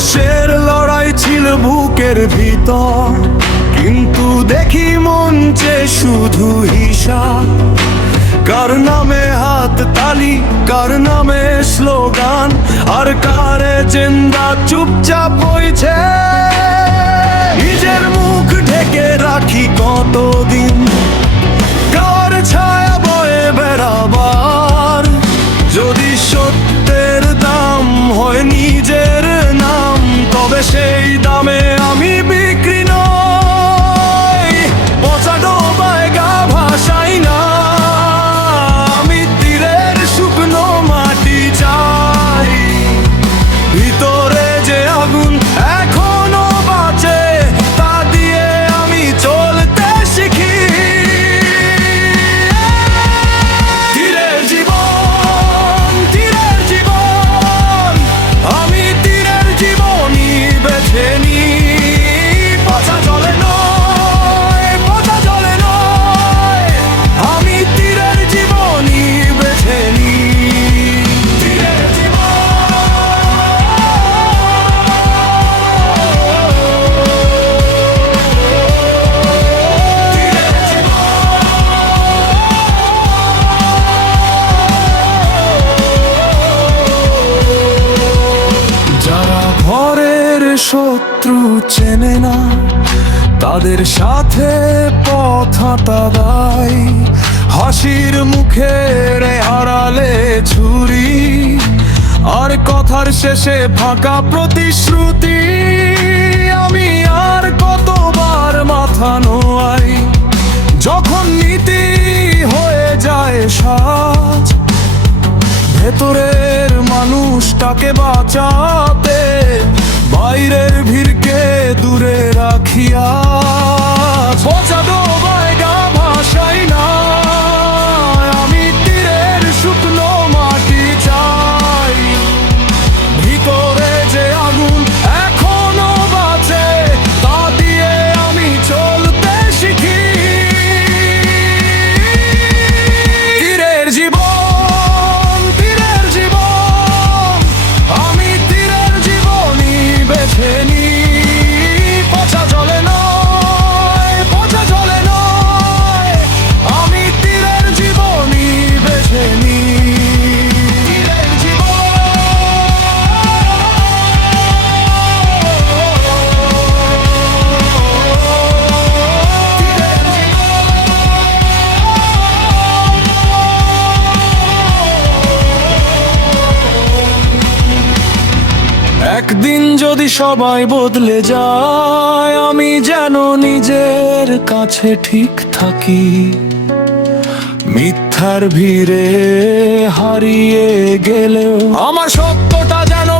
সংঘর্ষের লড়াই ছিল বুকের ভিতর, কিন্তু দেখি মঞ্চে শুধু হিসাব। কার নামে হাত তালি, কার নামে স্লোগান, আর কার এজেন্ডা চুপচাপ হয়েছে। নিজের মুখ ঢেকে রাখি কতদিন, কার ছায়া বয়ে বেড়াবার। যদি সত্যের দাম হয় নিজের নাম, তবে সেই দামে আমি বিক্রি নই। পচা ডোবায় গা ভাসাই না, আমি তীরের শুকনো মাটি চাই। ভিতরে যে আগুন এখনো বাঁচে, তা দিয়ে আমি চলতে শিখি। তীরের জীবন, তীরের জীবন, আমি তীরের জীবনই বেছে নিই। পচা জলে নয়, পচা জলে নয়, আমি তীরের জীবনই বেছে নিই। তীরের জীবন, তীরের জীবন। যারা ঘরের শত্রু চেনে না, তাদের সাথে পথ হাঁটা দায়। হাসির মুখের আড়ালে ছুরি, আর কথার শেষে ফাঁকা প্রতিশ্রুতি। আমি আর কতবার মাথা নোয়াই, যখন নীতি হয়ে যায় সাজ। ভেতরের মানুষটাকে বাঁচাতে বাইরের ভিড়কে দূরে রাখিয়া। পচা ডোবায় গা ভাসাই না, আমি তীরের শুকনো মাটি চাই। ভিতরে যে আগুন এখনো বাঁচে, তা দিয়ে আমি চলতে শিখি। তীরের জীবন, তীরের জীবন, আমি তীরের জীবনই বেছে নিই। পচা জলে নয়, পচা জলে নয়, আমি তীরের জীবনই বেছে নিই। তীরের জীবন, তীরের জীবন। একদিন যদি সবাই বদলে যায়, আমি যেন নিজের কাছে ঠিক থাকি। মিথ্যার ভিড়ে হারিয়ে গেলেও আমার সত্যটা যেন